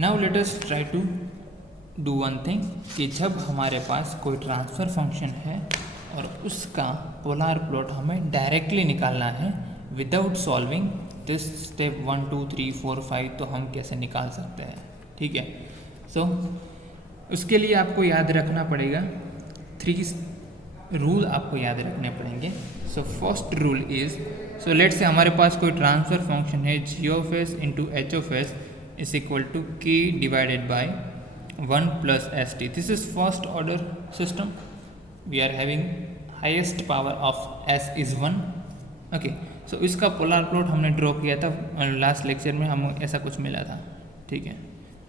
Now let us try to do one thing कि जब हमारे पास कोई ट्रांसफ़र फंक्शन है और उसका पोलर प्लॉट हमें डायरेक्टली निकालना है विदाउट सॉल्विंग दिस स्टेप 1 2 3 4 5, तो हम कैसे निकाल सकते हैं? ठीक है, सो उसके लिए आपको याद रखना पड़ेगा 3 रूल आपको याद रखने पड़ेंगे। So first rule is, so let say हमारे पास कोई ट्रांसफ़र फंक्शन है G of S into H of S is equal to K divided by 1 plus S T. This is first order system, we are having highest power of S is 1। Okay, so इसका polar plot हमने draw किया था last lecture में, हमें ऐसा कुछ मिला था। ठीक है,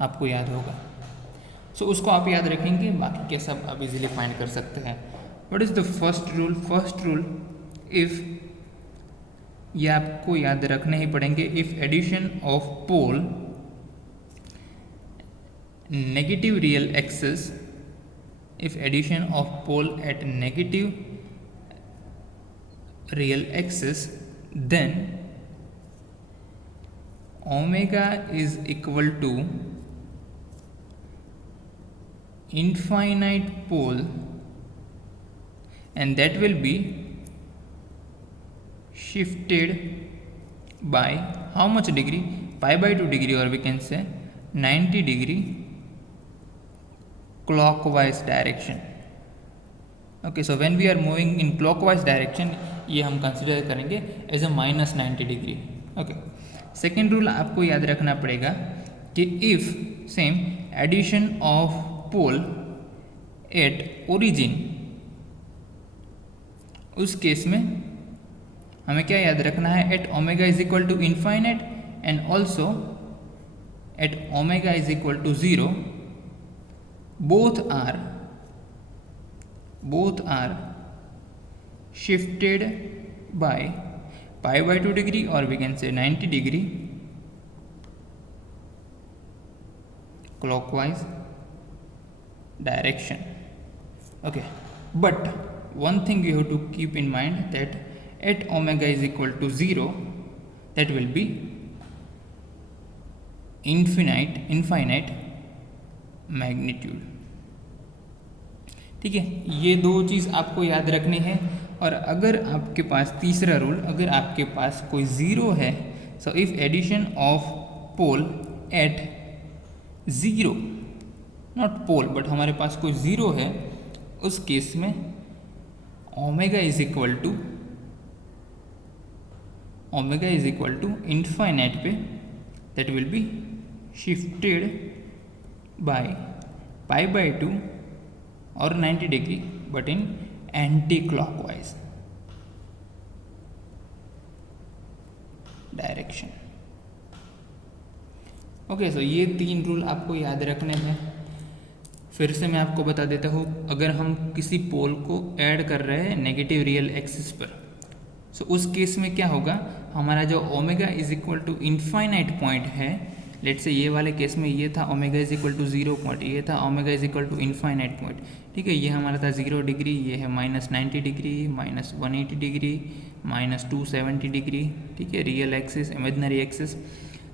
आपको याद होगा। सो उसको आप याद रखेंगे, बाकी के सब आप इजीली फाइंड कर सकते हैं। What is the first rule? First rule, if, ये आपको याद रखने ही पड़ेंगे, if addition of pole negative real axis, if addition of pole at negative real axis, then omega is equal to infinite pole, and that will be shifted by how much degree? Pi by 2 degree, or we can say 90 degree clockwise direction. Okay, so when we are moving in clockwise direction, ये हम consider करेंगे as a -90 degree. Okay, second rule आपको याद रखना पड़ेगा कि if same addition of pole at origin, उस case में हमें क्या याद रखना है? At omega is equal to infinite and also at omega is equal to 0, both are shifted by pi by 2 degree, or we can say 90 degree clockwise direction. Okay, but one thing you have to keep in mind that at omega is equal to 0, that will be infinite magnitude. ठीक है, ये दो चीज़ आपको याद रखनी है। और अगर आपके पास तीसरा रूल, अगर आपके पास कोई ज़ीरो है, so if addition of pole at zero, not pole but हमारे पास कोई ज़ीरो है, उस केस में omega is equal to infinite पे that will be shifted by pi by 2 or 90 degree, but in anti-clockwise direction. Okay, so ये 3 rule आपको याद रखने हैं। फिर से मैं आपको बता देता हूँ, अगर हम किसी पोल को ऐड कर रहे हैं नेगेटिव रियल एक्सिस पर, सो उस केस में क्या होगा? हमारा जो omega is equal to infinite point है, लेट से ये वाले केस में ये था omega is equal to 0 point, ये था omega is equal to infinite point. ठीक है, ये हमारा था 0 डिग्री, ये है -90 डिग्री, -180 डिग्री, -270 डिग्री। ठीक है, रियल एक्सिस, इमेजिनरी एक्सिस।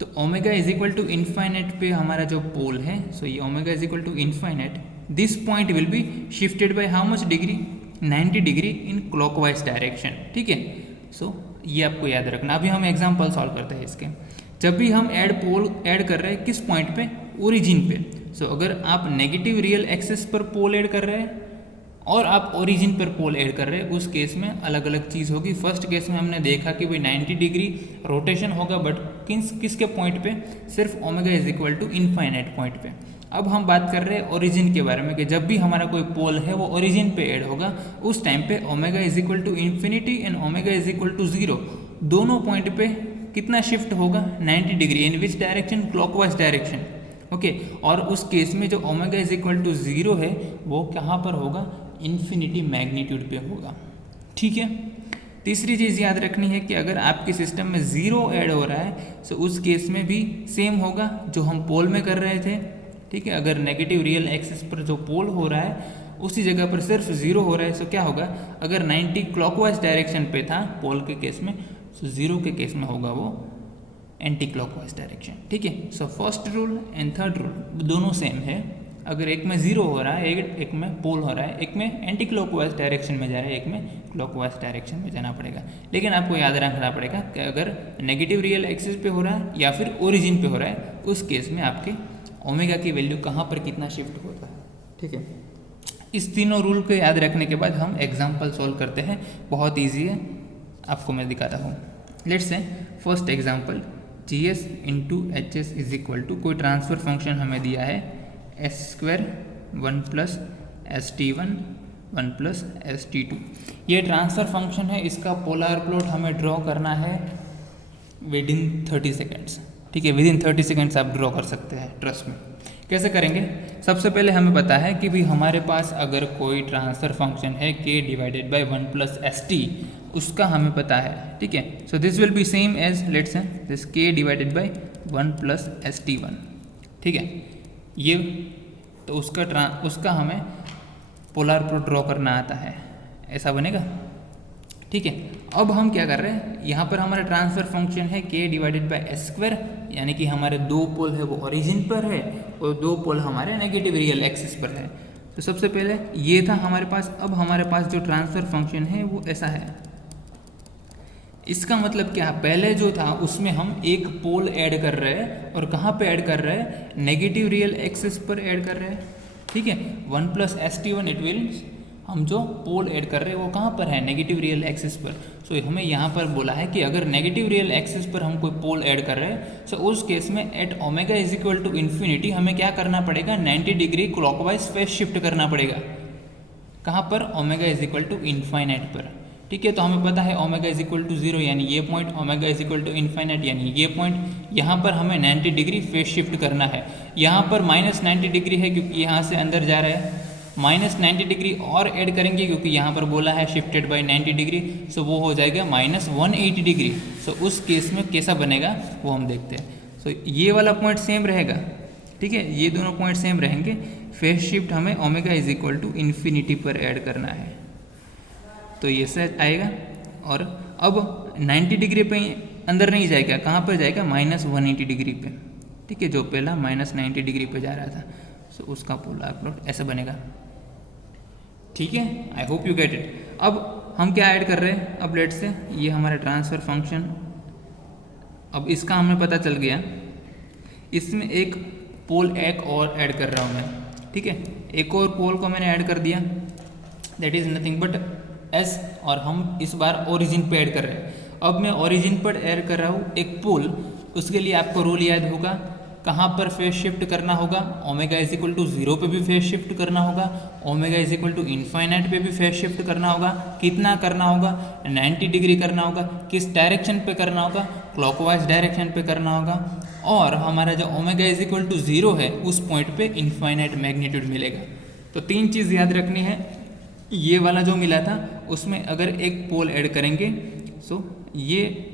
तो omega is equal to infinite पे हमारा जो पोल है, सो ये omega is equal to infinite, this point will be shifted by how much degree? 90 degree in clockwise direction. ठीक है, सो ये आपको याद रखना। अभी हम एग्जाम्पल सॉल्व करते हैं इसके। जब भी हम पोल ऐड कर रहे हैं, किस पॉइंट पे? ओरिजिन पे। सो अगर आप नेगेटिव रियल एक्सिस पर पोल ऐड कर रहे हैं और आप ओरिजिन पर पोल ऐड कर रहे हैं, उस केस में अलग अलग चीज़ होगी। फर्स्ट केस में हमने देखा कि भाई 90 डिग्री रोटेशन होगा, बट किसके पॉइंट पे? सिर्फ omega is equal to infinite point पे। अब हम बात कर रहे हैं ओरिजिन के बारे में कि जब भी हमारा कोई पोल है वो ओरिजिन पे ऐड होगा, उस टाइम पे omega is equal to infinity and omega is equal to 0, दोनों पॉइंट पे कितना शिफ्ट होगा? 90 degree. In which direction? Clockwise direction. Okay, और उस केस में जो ओमेगा इज इक्वल टू 0 है वो कहाँ पर होगा? इन्फिनिटी मैग्नीट्यूड पे होगा। ठीक है, तीसरी चीज़ याद रखनी है कि अगर आपके सिस्टम में 0 ऐड हो रहा है, तो उस केस में भी सेम होगा जो हम पोल में कर रहे थे। ठीक है, अगर नेगेटिव रियल एक्सिस पर जो पोल हो रहा है उसी जगह पर सिर्फ 0 हो रहा है, सो क्या होगा? अगर 90 क्लॉकवाइज डायरेक्शन पे था पोल के केस में, सो 0 के केस में होगा वो एंटी क्लॉकवाइज डायरेक्शन। ठीक है, सो first rule and third rule दोनों सेम है। अगर एक में जीरो हो रहा है, एक में पोल हो रहा है, एक में एंटी क्लॉकवाइज डायरेक्शन में जा रहा है, एक में क्लॉकवाइज डायरेक्शन में जाना पड़ेगा। लेकिन आपको याद रखना पड़ेगा कि अगर नेगेटिव रियल एक्सिस पे हो रहा है या फिर ओरिजिन पे हो रहा है, उस केस में आपके ओमेगा की वैल्यू कहाँ पर कितना शिफ्ट होता है। ठीक है, इस तीनों रूल को याद रखने के बाद हम एग्जाम्पल सॉल्व करते हैं। बहुत ईजी है, आपको मैं दिखाता हूँ। Let's say first example GS into HS is equal to, कोई ट्रांसफर फंक्शन हमें दिया है S² 1 plus ST1 1 plus ST2। ये ट्रांसफर फंक्शन है, इसका पोलर प्लॉट हमें ड्रॉ करना है विदिन 30 सेकेंड्स। ठीक है, विदिन 30 सेकेंड्स आप ड्रॉ कर सकते हैं, ट्रस्ट में। कैसे करेंगे? सबसे पहले हमें पता है कि भी हमारे पास अगर कोई ट्रांसफर फंक्शन है k divided by 1 plus ST, उसका हमें पता है। ठीक है, so this will be same as let's say this k divided by 1 plus ST1। ठीक है, ये तो उसका हमें पोलर प्लॉट ड्रॉ करना आता है, ऐसा बनेगा। ठीक है, अब हम क्या कर रहे हैं, यहाँ पर हमारा ट्रांसफर फंक्शन है k डिवाइडेड बाय S², यानी कि हमारे दो पोल है वो ओरिजिन पर है और दो पोल हमारे नेगेटिव रियल एक्सिस पर है। तो सबसे पहले ये था हमारे पास। अब हमारे पास जो ट्रांसफर फंक्शन है वो ऐसा है। इसका मतलब क्या है, पहले जो था उसमें हम एक पोल ऐड कर रहे हैं, और कहाँ पे ऐड कर रहे हैं, नेगेटिव रियल एक्सिस पर ऐड कर रहे हैं। ठीक है, 1 प्लस ST1 इट विल, हम जो पोल ऐड कर रहे हैं वो कहाँ पर है, नेगेटिव रियल एक्सिस पर। सो हमें यहाँ पर बोला है कि अगर नेगेटिव रियल एक्सिस पर हम कोई पोल ऐड कर रहे हैं, सो उस केस में at omega is equal to infinity हमें क्या करना पड़ेगा, 90 डिग्री क्लॉकवाइज फेज शिफ्ट करना पड़ेगा। कहाँ पर, omega is equal to infinite पर। ठीक है, तो हमें पता है ओमेगा इज इक्वल टू 0 यानी ये point, omega is equal to infinite यानी ये पॉइंट। यहाँ पर हमें 90 डिग्री फेज शिफ्ट करना है। यहाँ पर माइनस 90 डिग्री है क्योंकि यहाँ से अंदर जा रहा है, माइनस 90 डिग्री और ऐड करेंगे क्योंकि यहाँ पर बोला है शिफ्टेड बाय 90 डिग्री, सो वो हो जाएगा माइनस 180 डिग्री। सो उस केस में कैसा बनेगा वो हम देखते हैं। सो ये वाला पॉइंट सेम रहेगा। ठीक है, ये दोनों पॉइंट सेम रहेंगे। फेज शिफ्ट हमें omega is equal to infinity पर ऐड करना है, तो ये सच आएगा। और अब 90 डिग्री पे अंदर नहीं जाएगा, कहाँ पर जाएगा, माइनस 180 डिग्री पे। ठीक है, जो पहला माइनस 90 डिग्री पे जा रहा था, सो उसका पोलर प्लॉट ऐसा बनेगा। ठीक है, I hope you get it. अब हम क्या ऐड कर रहे हैं, अब लेट से ये हमारा ट्रांसफर फंक्शन, अब इसका हमें पता चल गया। इसमें एक पोल एक और ऐड कर रहा हूँ मैं। ठीक है, एक और पोल को मैंने ऐड कर दिया, that is nothing but S, और हम इस बार ओरिजिन पे ऐड कर रहे हैं। अब मैं ओरिजिन पर ऐड कर रहा हूँ एक पोल, उसके लिए आपको रूल याद होगा, कहाँ पर फेज शिफ्ट करना होगा, ओमेगा इज इक्वल टू 0 पे भी फेज शिफ्ट करना होगा, omega is equal to infinite पे भी फेज शिफ्ट करना होगा। कितना करना होगा, 90 डिग्री करना होगा। किस डायरेक्शन पे करना होगा, क्लॉकवाइज डायरेक्शन पे करना होगा। और हमारा जो ओमेगा इज इक्वल टू 0 है, उस पॉइंट पे इनफाइनाइट मैग्नीट्यूड मिलेगा। तो तीन चीज़ याद रखनी है। ये वाला जो मिला था उसमें अगर एक पोल ऐड करेंगे, सो ये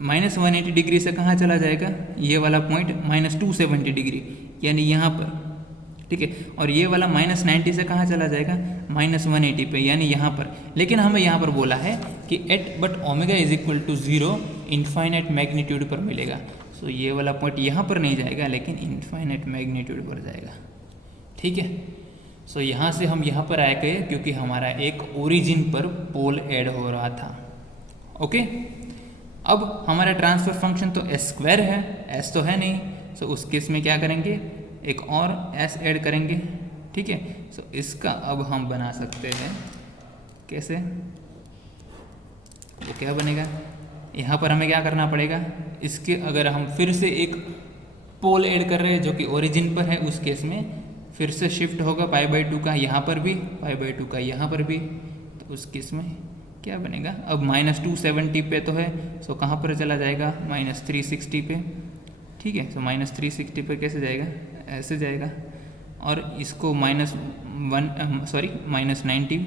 माइनस 180 डिग्री से कहाँ चला जाएगा, ये वाला पॉइंट माइनस 270 डिग्री यानी यहाँ पर। ठीक है, और ये वाला माइनस 90 से कहाँ चला जाएगा, माइनस 180 पे यानी यहाँ पर। लेकिन हमें यहाँ पर बोला है कि at but omega is equal to 0 infinite magnitude पर मिलेगा। सो ये वाला पॉइंट यहाँ पर नहीं जाएगा लेकिन इनफाइनाइट मैग्नीट्यूड पर जाएगा। ठीक है, सो यहाँ से हम यहाँ पर आए गए क्योंकि हमारा एक ओरिजिन पर पोल ऐड हो रहा था। ओके, अब हमारा ट्रांसफर फंक्शन तो S² है, S तो है नहीं, सो उस केस में क्या करेंगे, एक और S ऐड करेंगे। ठीक है, सो इसका अब हम बना सकते हैं कैसे, वो क्या बनेगा, यहाँ पर हमें क्या करना पड़ेगा, इसके अगर हम फिर से एक पोल ऐड कर रहे हैं जो कि ओरिजिन पर है, उस केस में फिर से शिफ्ट होगा π/2 का यहाँ पर भी, π/2 का यहाँ पर भी। तो उस केस में क्या बनेगा, अब माइनस 270 पे तो है, सो कहाँ पर चला जाएगा, माइनस 360 पे। ठीक है, सो माइनस 360 पे कैसे जाएगा, ऐसे जाएगा। और इसको माइनस 90,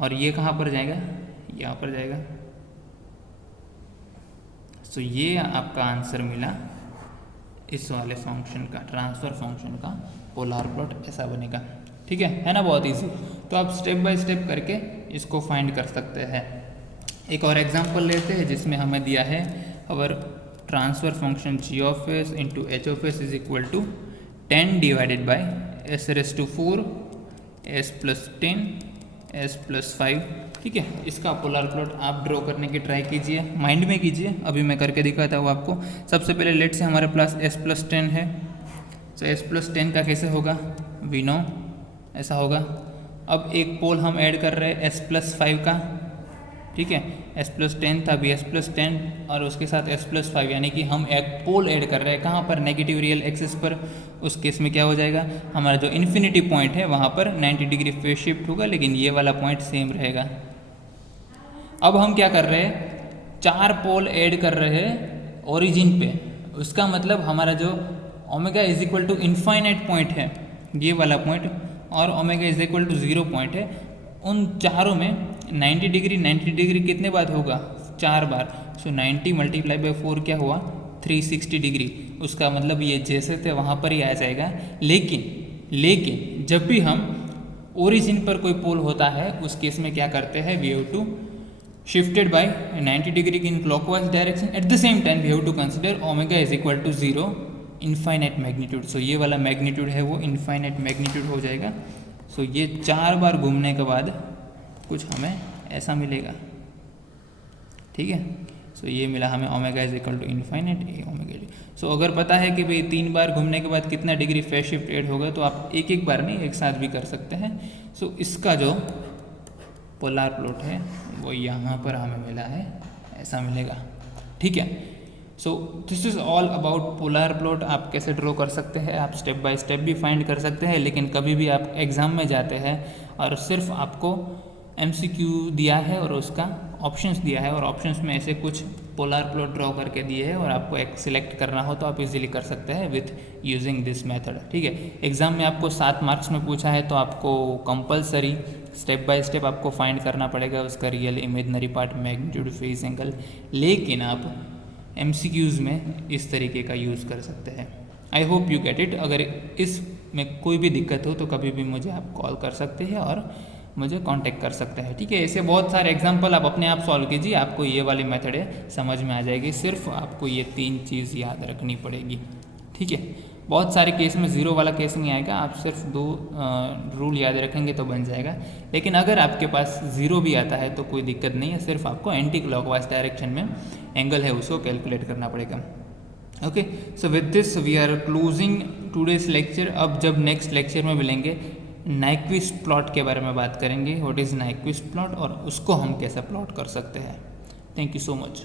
और ये कहाँ पर जाएगा, यहाँ पर जाएगा। सो ये आपका आंसर मिला इस वाले फंक्शन का, ट्रांसफर फंक्शन का पोलर प्लॉट ऐसा बनेगा। ठीक है ना, बहुत इजी। तो आप स्टेप बाय स्टेप करके इसको फाइंड कर सकते हैं। एक और एग्जांपल लेते हैं जिसमें हमें दिया है our transfer function G of S into H of S is equal to 10 divided by S raise to 4 S plus 10 S plus 5। ठीक है, इसका पोलर प्लॉट आप ड्रॉ करने की ट्राई कीजिए, माइंड में कीजिए, अभी मैं करके दिखाता हूँ आपको। सबसे पहले लेट से हमारे पास एस प्लस 10 है, तो एस प्लस 10 का कैसे होगा, वी नो ऐसा होगा। अब एक पोल हम ऐड कर रहे हैं एस प्लस 5 का, ठीक है, एस प्लस 10 था, अभी एस प्लस 10 और उसके साथ एस प्लस 5, यानी कि हम एक पोल ऐड कर रहे हैं कहाँ पर, नेगेटिव रियल एक्सिस पर। उस केस में क्या हो जाएगा, हमारा जो इन्फिनिटी पॉइंट है वहाँ पर 90 डिग्री फेज शिफ्ट होगा, लेकिन ये वाला पॉइंट सेम रहेगा। अब हम क्या कर रहे हैं, 4 पोल ऐड कर रहे हैं ओरिजिन पे, उसका मतलब हमारा जो omega is equal to infinite point है, ये वाला पॉइंट, और omega is equal to 0 point है, उन चारों में 90 डिग्री कितने बार होगा, 4 बार। सो 90 मल्टीप्लाई बाई 4 क्या हुआ, 360 डिग्री। उसका मतलब ये जैसे थे वहाँ पर ही आ जाएगा। लेकिन जब भी हम ओरिजिन पर कोई पोल होता है उस केस में क्या करते हैं, we have to shifted by 90 degree in clockwise direction. At the same time we have to consider omega is equal to 0 infinite magnitude. So ये वाला मैग्नीट्यूड है वो इनफाइनाइट मैग्नीट्यूड हो जाएगा। सो ये 4 बार घूमने के बाद कुछ हमें ऐसा मिलेगा, ठीक है। सो ये मिला हमें omega is equal to infinite A omega D. So अगर पता है कि भाई 3 बार घूमने के बाद कितना डिग्री फेज शिफ्ट ऐड होगा, तो आप एक बार नहीं, एक साथ भी कर सकते हैं। सो इसका जो पोलर प्लॉट है वो यहाँ पर हमें मिला है, ऐसा मिलेगा, ठीक है। So this is all about polar plot. आप कैसे ड्रॉ कर सकते हैं, आप स्टेप बाय स्टेप भी फाइंड कर सकते हैं। लेकिन कभी भी आप एग्ज़ाम में जाते हैं और सिर्फ आपको MCQ दिया है और उसका ऑप्शंस दिया है, और ऑप्शंस में ऐसे कुछ पोलर प्लॉट ड्रॉ करके दिए हैं और आपको एक सिलेक्ट करना हो तो आप इजीली कर सकते हैं विथ यूजिंग दिस मेथड, ठीक है। एग्ज़ाम में आपको 7 मार्क्स में पूछा है तो आपको कंपलसरी स्टेप बाय स्टेप आपको फाइंड करना पड़ेगा उसका real, imaginary part, magnitude, phase angle. लेकिन आप MCQs में इस तरीके का यूज़ कर सकते हैं। I hope you get it. अगर इस में कोई भी दिक्कत हो तो कभी भी मुझे आप कॉल कर सकते हैं और मुझे कांटेक्ट कर सकते हैं, ठीक है। ऐसे बहुत सारे एग्जांपल आप अपने आप सॉल्व कीजिए, आपको ये वाली मेथड है समझ में आ जाएगी। सिर्फ आपको ये 3 चीज़ याद रखनी पड़ेगी, ठीक है। बहुत सारे केस में 0 वाला केस नहीं आएगा, आप सिर्फ 2 रूल याद रखेंगे तो बन जाएगा। लेकिन अगर आपके पास 0 भी आता है तो कोई दिक्कत नहीं है, सिर्फ आपको एंटी क्लॉकवाइज डायरेक्शन में एंगल है उसको कैलकुलेट करना पड़ेगा। Okay, so with this we are closing today's lecture. अब जब नेक्स्ट लेक्चर में मिलेंगे नाइक्विस्ट प्लॉट के बारे में बात करेंगे, व्हाट इज़ नाइक्विस्ट प्लॉट और उसको हम कैसे प्लॉट कर सकते हैं। Thank you so much.